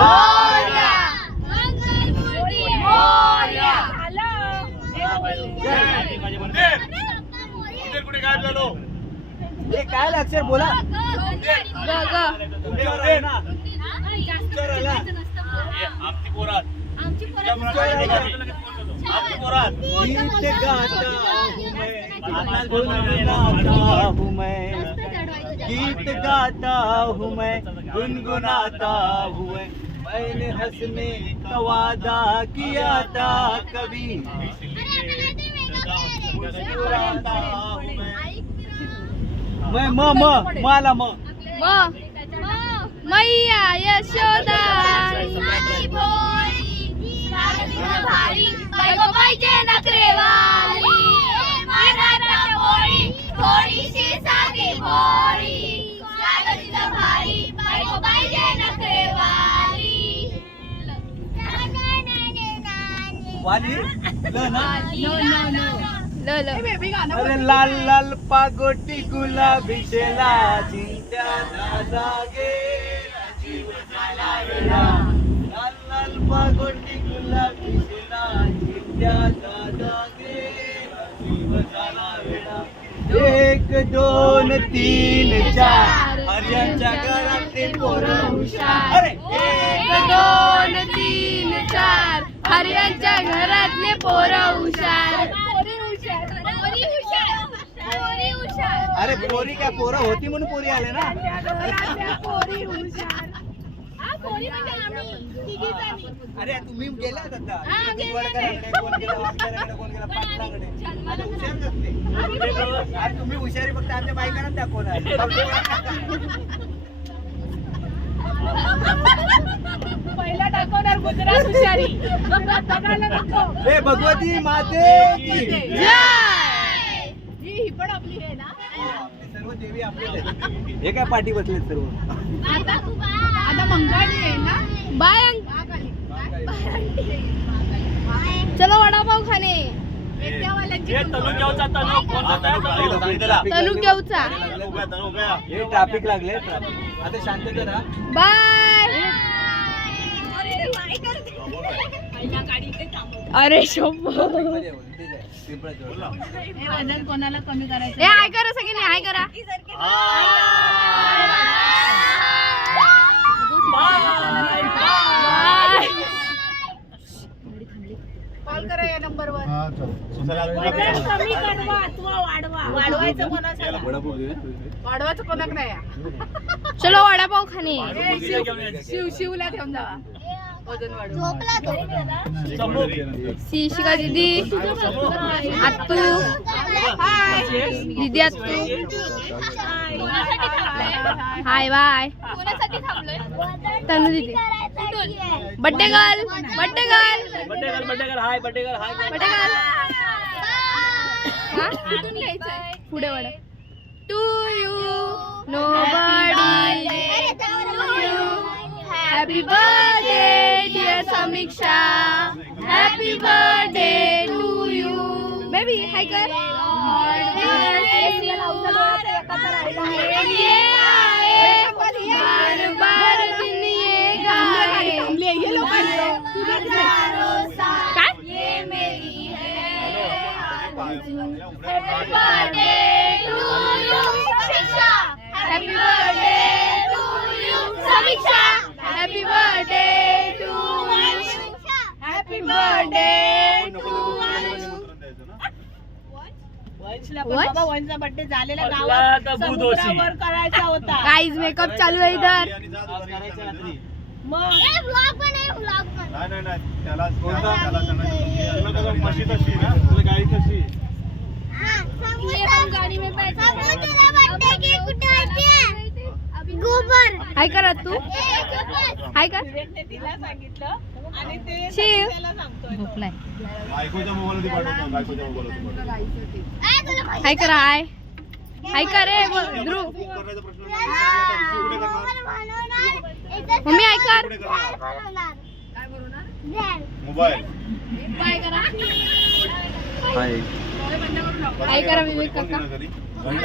मोरया, मंगलमूर्ती मोरया. मंदिर कुठे गायब झालो? हे काय अक्षर बोला. आमची पोरात गीत गाता हूँ मैं, गीत गाता हूँ मैं, गुनगुनाता हूँ मैं. मैंने हंसने का वादा किया था कभी, मुस्कुराता हूँ मैं माला मैया यशोदा पाहिजे नखरेवाली, थोडीशी साधी भोळी, भारी पाहिजे नखरेवाली. वाली ना. अरे लाल लाल पागोटी गुलाबी शेला, चिंत्या जागे जीव झाला वेडा. लाल लाल पागोटी गुलाबी शेला, चिंत्या जागे जीव झाला वेडा. 1 2 3 4 हरियांच्या घरातले पोरं हुशार. अरे 1 2 3 4 हरियांच्या घरातले पोरं हुशार. अरे पोरी काय पोरं होती म्हणून पोरी आले ना. अरे तुम्ही गेला आता वडकरांकडे, कोण गेला वाकडरांकडे, कोण गेला पाटलाकडे. आता हुशार नसते. अरे तुम्ही हुशारी फक्त आमच्या बायकांना दाखवणार. पहिला दाखवणार गुजरात हुशारी. हे भगवती माते की जय. ही पण आपली आहे ना. आपले सर्व देवी आपलेच आहेत. हे काय पाठी बसलेत सर्व. आता मंगळी आहे ना. बाय. चलो वडापाव खाणे. तनु घेऊचा. हे ट्रॅफिक लागले. आता शांतता राहा. बाय. अरे शोभा. वजन कोणाला कमी करायचं. हाय करा सगळ्यांनी, हाय करा. कॉल करा या नंबरवर. वाढवायचं कोणाक नाही. चलो वडापाव खाणे. शिवला घेऊन जावा. वजन वाढवून. शिशिका दीदी, आत्तू, दीदी आत्तू, हाय bye. Tanu didi, birthday girl, birthday girl, hi birthday girl, hi birthday girl. कुठून घ्यायचंय? पुढे वडा. To you nobody, happy birthday dear Samiksha, happy birthday to you. Baby hi कर. बार बार दिन ये गाए. काय? Happy birthday to you, Samiksha. Happy birthday to you, Samiksha. Happy birthday to you. Happy birthday to you. बाबा वंशचा बर्थडे झालेला गावात समुद्रावर करायचा होता. गाइस मेकअप चालू आहे इधर. मग व्लॉग पण आहे, व्लॉग पण. नाही त्याला म्हशी तशी ना, तुला गाई तशी. ये हम गाड़ी में बैठे हैं. गोबर हाय करा तू. हाय कर. विवेकने तिला सांगितलं आणि ते शिव. त्याला सांगतोय. भूक नाही. बायकोच्या मोबाईलमध्ये पाठवतो, बायकोच्या मोबाईलमध्ये. हाय करा. हाय हाय कर रे ध्रुव. करण्याचा प्रश्न नाही. कुठे करणार? मम्मी हाय कर. मोबाईल. हाय करा. हाय हाय करा विवेक काका. हाय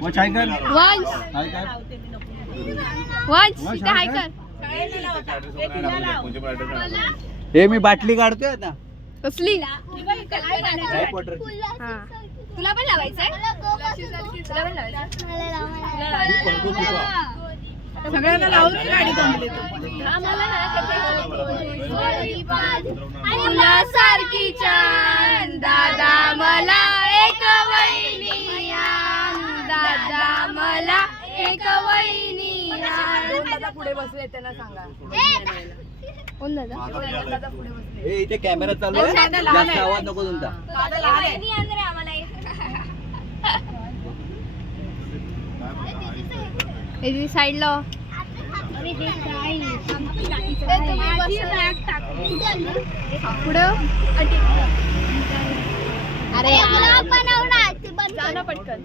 मग हाय कर. वंश हाय कर. वंश इथे हाय कर. कोणते पण address नाही लावणार. हे मी बाटली काढतोय आता कसली काय पॉटर हा तुला पण लावायचंय तुला पण सगळ्यांना लावून ती गाडी जमली सारखी छान दादा मला एक वहिनी आण. दादा मला एक वहिनी आण. पुढे बसले त्यांना सांगा कोण दादा माझा मिळाला आहे. हे इथे कॅमेरा चालू आहे जास्त आवाज नको तुमचा साईडला पुढे अरे पटकन